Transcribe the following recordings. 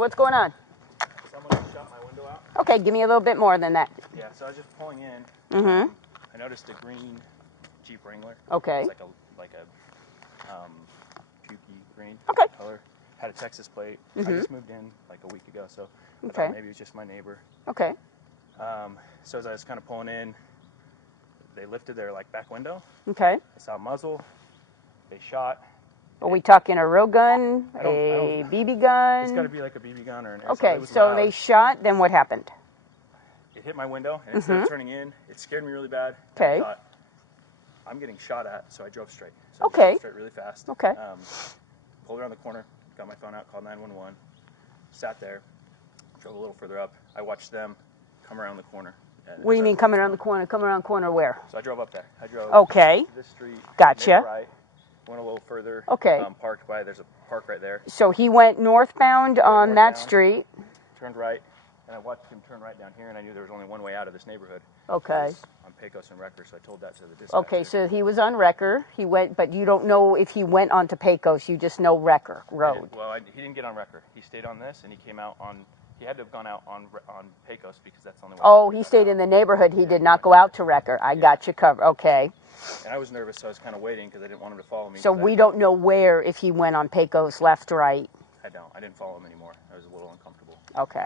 what's going on? Someone just shot my window out. Okay, give me a little bit more than that. Yeah, so I was just pulling in. Mm-hmm. I noticed a green Jeep Wrangler. Okay. It's like a pukey green color. Had a Texas plate. Mm-hmm. I just moved in like a week ago, so I thought maybe it was just my neighbor. Okay. So as I was kind of pulling in, they lifted their like back window. Okay. I saw a muzzle. They shot. Are we talking a real gun, a BB gun? It's got to be like a BB gun or an airsoft. Okay, so they shot, then what happened? It hit my window, and instead of turning in, it scared me really bad. Okay. I thought, I'm getting shot at, so I drove straight. So I drove straight really fast. Okay. Pulled around the corner, got my phone out, called 911, sat there, drove a little further up. I watched them come around the corner. What do you mean coming around the corner? Come around the corner where? So I drove up there. I drove to this street. Gotcha. Right, went a little further. Okay. Parked by, there's a park right there. So he went northbound on that street. Turned right, and I watched him turn right down here, and I knew there was only one way out of this neighborhood. Okay. On Pecos and Wrecker, so I told that to the dispatcher. Okay, so he was on Wrecker. He went, but you don't know if he went onto Pecos. You just know Wrecker Road. He didn't get on Wrecker. He stayed on this, and he came out on. He had to have gone out on Pecos because that's the only way. Oh, he stayed in the neighborhood. He did not go out to Wrecker. I got you covered. Okay. And I was nervous, so I was kind of waiting because I didn't want him to follow me. So we don't know where, if he went on Pecos, left, right. I don't. I didn't follow him anymore. I was a little uncomfortable. Okay.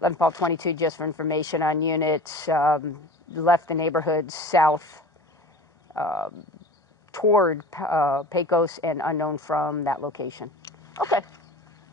11 Paul 22, just for information on units, left the neighborhood south toward Pecos and unknown from that location. Okay.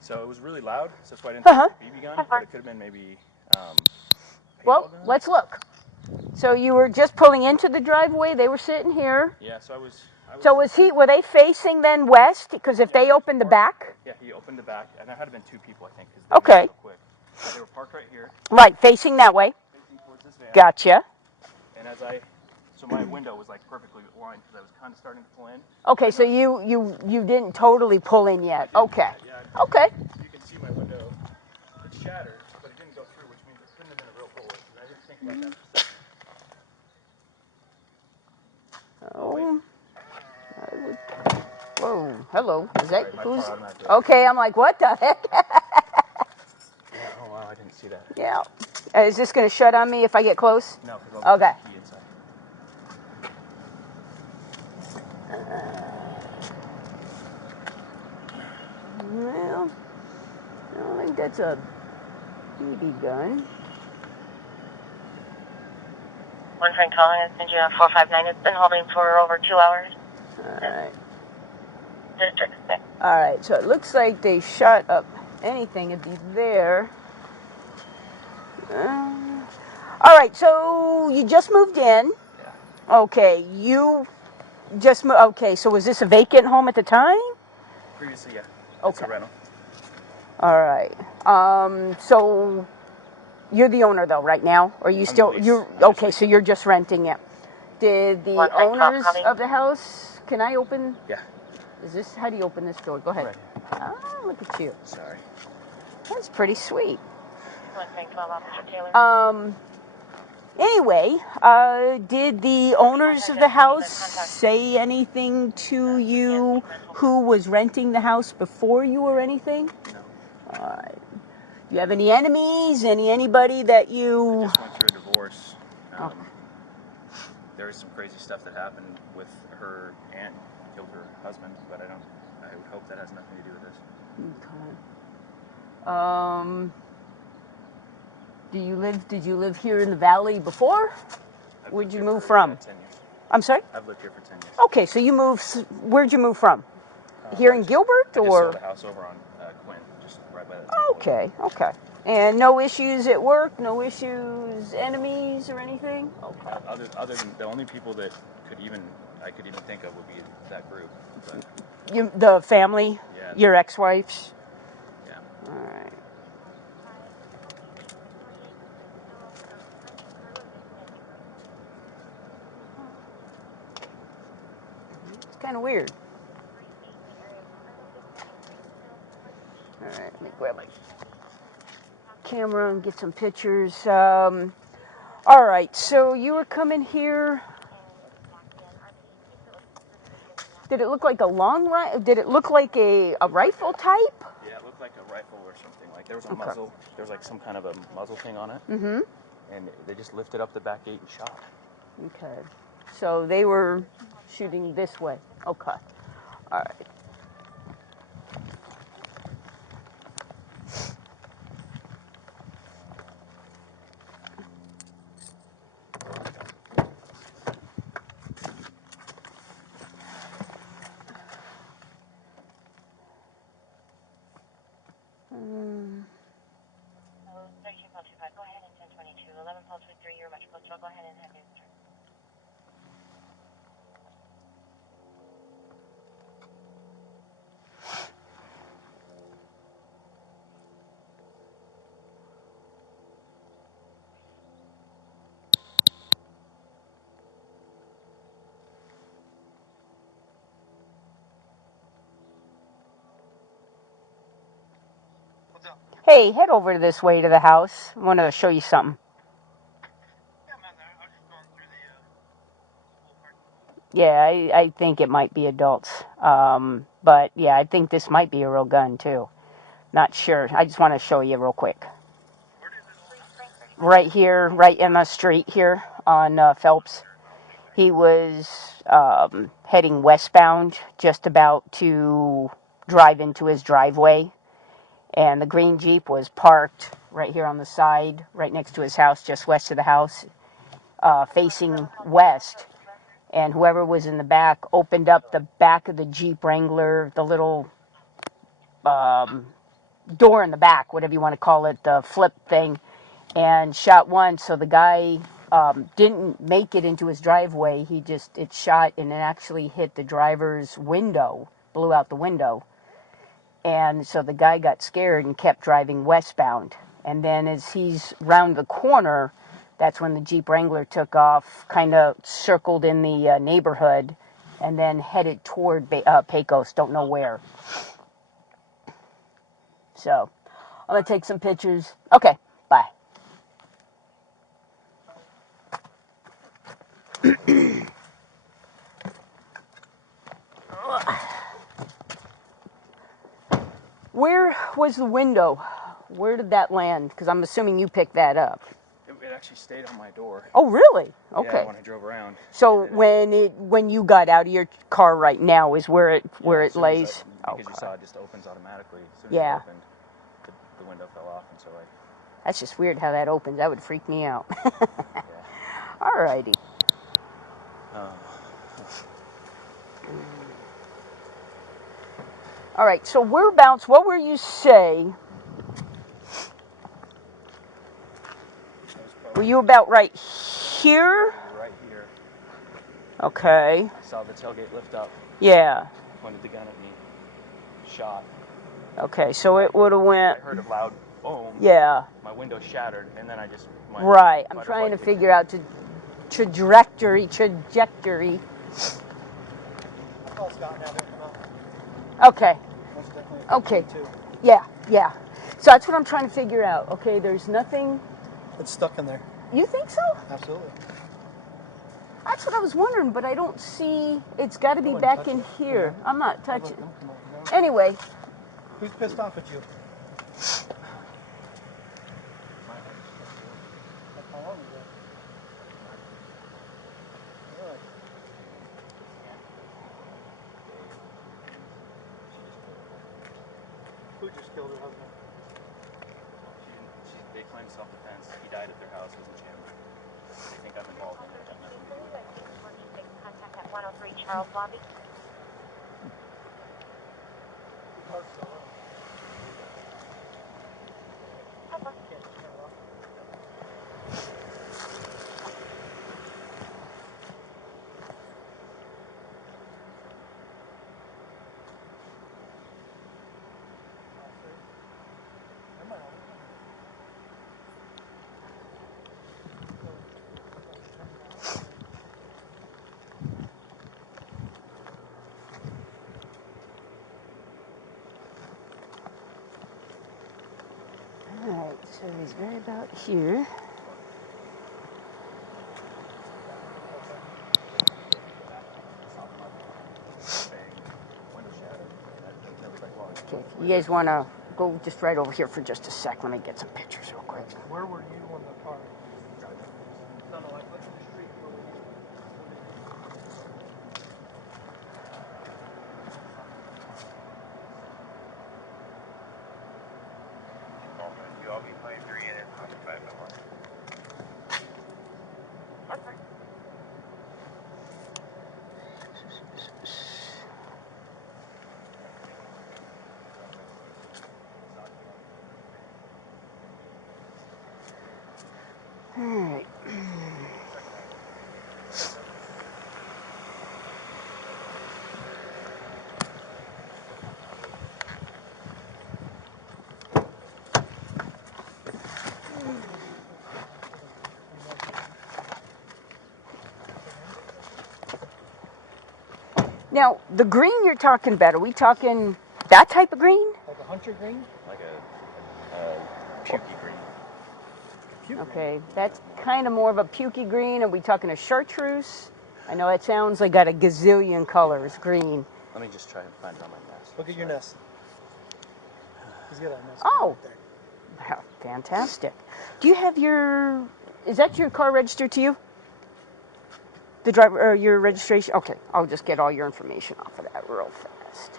So it was really loud, so that's why I didn't think it was a BB gun, but it could have been maybe well, gun. Let's look. So you were just pulling into the driveway, they were sitting here. Yeah, so I was so were they facing then west? Because if they opened the back? Yeah, he opened the back, and there had been two people, I think. Okay. Quick. So they were parked right here. Right, facing that way. Facing towards this van. Gotcha. And so my window was like perfectly aligned because I was kind of starting to pull in. Okay, so you didn't totally pull in yet. Okay. Yeah, okay. You can see my window. It's shattered, but it didn't go through, which means it couldn't have been a real bullet. And I didn't think about that for a second. Oh. Whoa, hello. Is that who's? Automatic. Okay, I'm like, what the heck? Yeah, oh wow, I didn't see that. Yeah. Is this going to shut on me if I get close? No, because I'll okay. put the key inside. Well, I don't think that's a BB gun. One friend calling us, Ninja 459. It's been holding for over 2 hours. Alright. District 6. Alright, so it looks like they shot up anything if he's there. Alright, so you just moved in. Yeah. Okay, you just moved. Okay, so was this a vacant home at the time? Previously, yeah. Okay. It's a rental. Alright. So you're the owner though right now? Or you okay, so you're just renting it. Did the owners of the house, can I open? Yeah. How do you open this door? Go ahead. Right. Ah, look at you. Sorry. That's pretty sweet. 112, Officer Taylor. Anyway, did the owners of the house say anything to you who was renting the house before you or anything? No. Alright. Do you have any enemies? Anybody that you... I just went through a divorce. There was some crazy stuff that happened with her aunt killed her husband, but I would hope that has nothing to do with this. Okay. Did you live here in the valley before? Where'd you move from? 10 years. I'm sorry? I've lived here for 10 years. Okay, so you where'd you move from? Here in Gilbert, I just or? sold a house over on Quinn, just right by that. Okay. And no issues at work, no issues, enemies or anything? Okay. Other than the only people that I could even think of would be that group. But, The family? Yeah. Your ex-wife's? Yeah. All right. It's kind of weird. All right, let me grab my camera and get some pictures. All right, so you were coming here Did it look like a long rifle? Did it look like a rifle type? Yeah, it looked like a rifle or something. Like there was a muzzle. There was like some kind of a muzzle thing on it. Mm-hmm. And they just lifted up the back gate and shot. Okay. So they were shooting this way. Okay. All right. Oh, 13.25. Go ahead and 1022. 11.23. You're much closer. I'll go ahead and have you turn. Hey, head over this way to the house. I want to show you something. Yeah, I'm out there. I was just going through the school park. Yeah, I think it might be adults. But yeah, I think this might be a real gun too. Not sure. I just want to show you real quick. Where did it all happen? Right here, right in the street here on Phelps. He was heading westbound, just about to drive into his driveway. And the green Jeep was parked right here on the side, right next to his house, just west of the house, facing west. And whoever was in the back opened up the back of the Jeep Wrangler, the little door in the back, whatever you want to call it, the flip thing, and shot one. So the guy didn't make it into his driveway. It shot and it actually hit the driver's window, blew out the window. And so the guy got scared and kept driving westbound. And then as he's round the corner, that's when the Jeep Wrangler took off, kind of circled in the neighborhood, and then headed toward Pecos, don't know where. So I'm going to take some pictures. Okay, bye. Where was the window? Where did that land? Because I'm assuming you picked that up. It actually stayed on my door. Oh, really? Okay. Yeah, when I drove around. So when you got out of your car right now is where it lays? Because you saw it just opens automatically. As soon as Yeah. it opened, the window fell off, and so That's just weird how that opens. That would freak me out. yeah. Alrighty. All right. So whereabouts? What were you say? Were you about right here? Right here. Okay. I saw the tailgate lift up. Yeah. Pointed the gun at me. Shot. Okay. So it would have went. I heard a loud boom. Yeah. My window shattered, and then I just went. Right. I'm trying to figure out trajectory. I'll Scott and have him come out. Okay. Most definitely. Okay. Too. Yeah. So that's what I'm trying to figure out. Okay. There's nothing. It's stuck in there. You think so? Absolutely. That's what I was wondering, but I don't see. It's got to be back in here. Yeah. I'm not touching. Come on. Anyway. Who's pissed off at you? How long ago? Really? Who just killed her husband? They claim self-defense. He died at their house. It was in Chandler. They think I'm involved in it. I've got nothing to do with it. Contact at 103 Charles Lobby. Alright, so he's right about here. South Market. You guys want to go just right over here for just a sec? Let me get some pictures real quick. Where were you when the car sounded like the street? Where were you? You all be playing 3 in it on the 5 no more. All right. Now, the green you're talking about, are we talking that type of green? Like a hunter green? Like a pukey green. Okay, that's kind of more of a pukey green. Are we talking a chartreuse? I know it sounds like got a gazillion colors, green. Let me just try and find it on my nest. Look at your nest. He's got a nest. Oh. Right there. Wow, fantastic. Do you have your, is that your car registered to you? The driver, or your registration? Okay, I'll just get all your information off of that real fast.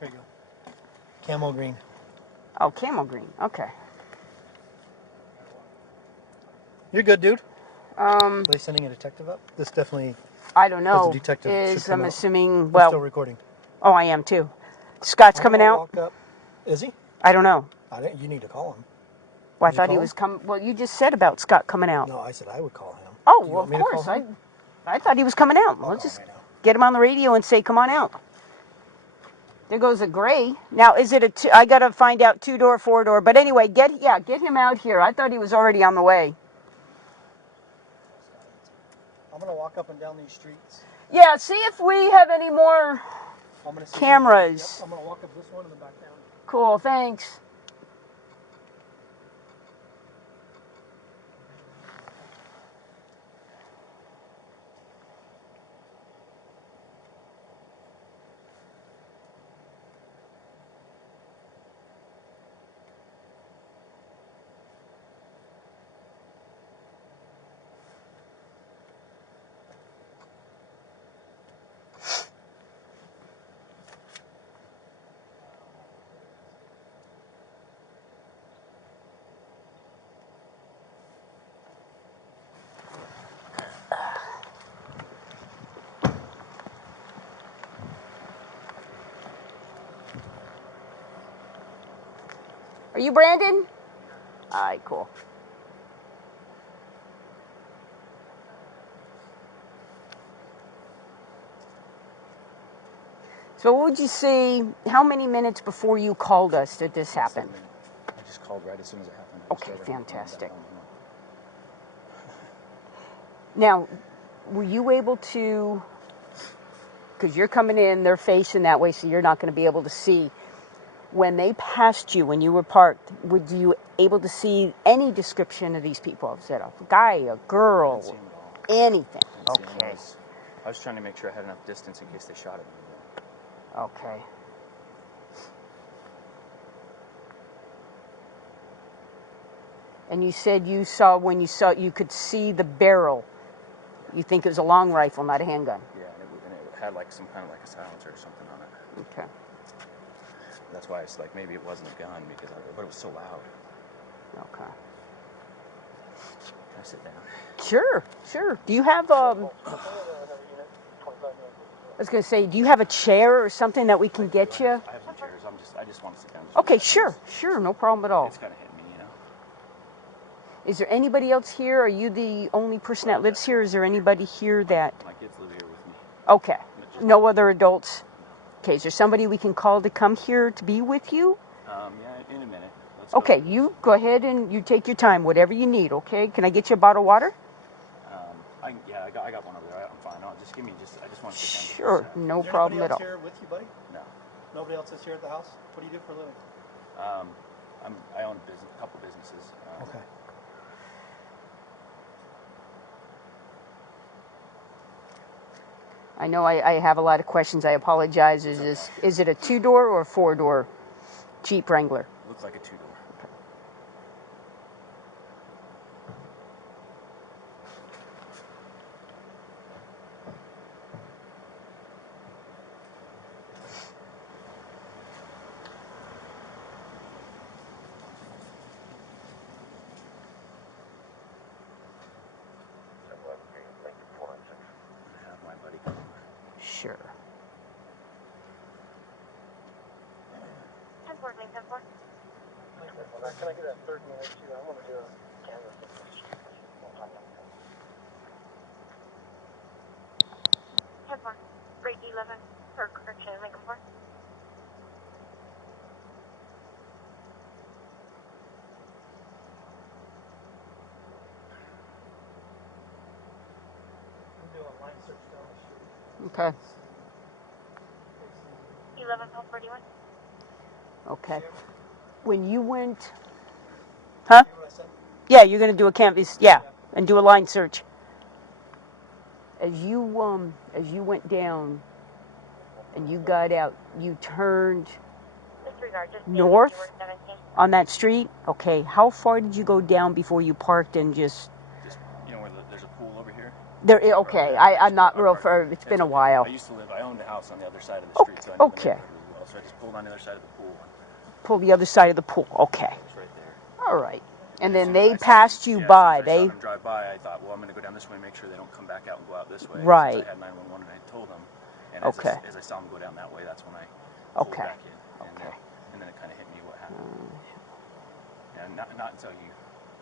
There you go. Camel green. Oh, camel green. Okay. You're good, dude. Um, Are they sending a detective up? This definitely I don't know. the detective should Is come I'm out. assuming. We're still Well, recording. oh, I am too. Scott's I'm coming gonna out. Walk up. Is he? I don't know. You need to call him. Well, I Did you thought he call was him? coming. Well, you just said about Scott coming out. No, I said I would call him. Oh, Do you well, want of me to call course. him? I thought he was coming out. I'll We'll call just him right now. get him on the radio and say, "Come on out." There goes a gray. Now, is it a two? I gotta find out 2-door, 4-door. But anyway, get him out here. I thought he was already on the way. I'm gonna walk up and down these streets. Yeah, see if we have any more I'm gonna see cameras. Yep, I'm gonna walk up this one and then back down. Cool, thanks. Are you Brandon? All right, cool. So what would you say, how many minutes before you called us did this happen? I just called right as soon as it happened. Okay, fantastic. Now, were you able to, because you're coming in, they're facing that way, so you're not going to be able to see. When they passed you, when you were parked, were you able to see any description of these people? Was it a guy, a girl, Didn't see him at all. anything? Didn't see him. Okay, I was trying to make sure I had enough distance in case they shot at me. okay. And you said you saw, when you saw, you could see the barrel. You think it was a long rifle, not a handgun? Yeah, and it had like some kind of like a silencer or something on it. Okay. That's why it's like maybe it wasn't a gun but it was so loud. Okay. Can I sit down? Sure. Do you have I was going to say, do you have a chair or something that we can get you? I have some chairs. I just want to sit down. Okay, sure, no problem at all. It's kind of hitting me, you know. Is there anybody else here? Are you the only person that lives here? Is there anybody here that? My kids live here with me. Okay. No other adults? Okay, is there somebody we can call to come here to be with you? Yeah, in a minute. Let's Okay, go. you go ahead and you take your time, whatever you need, okay? Can I get you a bottle of water? I got one over there. I'm fine. just give me I just want to sit down. Sure, no Is there problem anybody at all. else here with you, buddy? No. Nobody else is here at the house? What do you do for a living? I own a couple businesses. Okay. I know I have a lot of questions. I apologize. Is it a 2-door or a 4-door Jeep Wrangler? It looks like a 2-door. Sure. 10-4, lane 10-4. Can I get that third one too? I want to do a canvas. 10-4. Rate 11. For correction, make 4. Do a line search down the street. Okay. 11 Pulse 41. Okay. When you went, huh? Yeah, you're gonna do a canvas, yeah, and do a line search. As you went down, and you got out, you turned Disregard, just north 17. on that street. Okay. How far did you go down before you parked and just? Where there's a pool over here. There. Okay. I'm not real far. It's been a while. I owned a house on the other side of the street, so I know the neighborhood really well. So I just pulled on the other side of the pool. Pull the other side of the pool. Okay. It's right there. All right. And then they passed you by. As soon as I saw them drive by, I thought, well, I'm going to go down this way and make sure they don't come back out and go out this way. Right. Since I had 911 and I told them. And as I saw them go down that way, that's when I pulled back in. And then it kind of hit me what happened. And not until you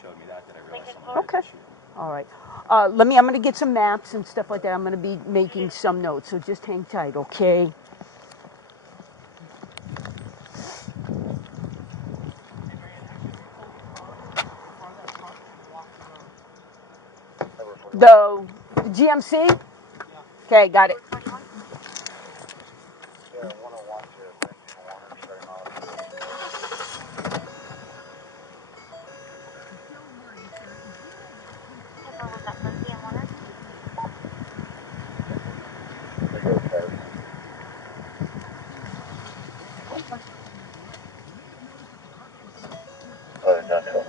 showed me that I realized someone Okay. did shoot me. All right. I'm going to get some maps and stuff like that. I'm going to be making some notes, so just hang tight, okay? The GMC? Yeah. Okay, got it. Yeah, 101 to Benjamin Warner, starting off. Was that Lindsay and Warner? There you go, Charlie. Southern John 12.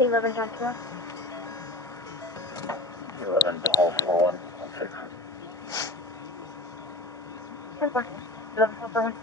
11 John 12. 11 Hall 41. 10-4. 11 Pulse 41.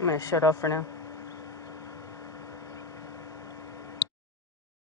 I'm going to shut off for now.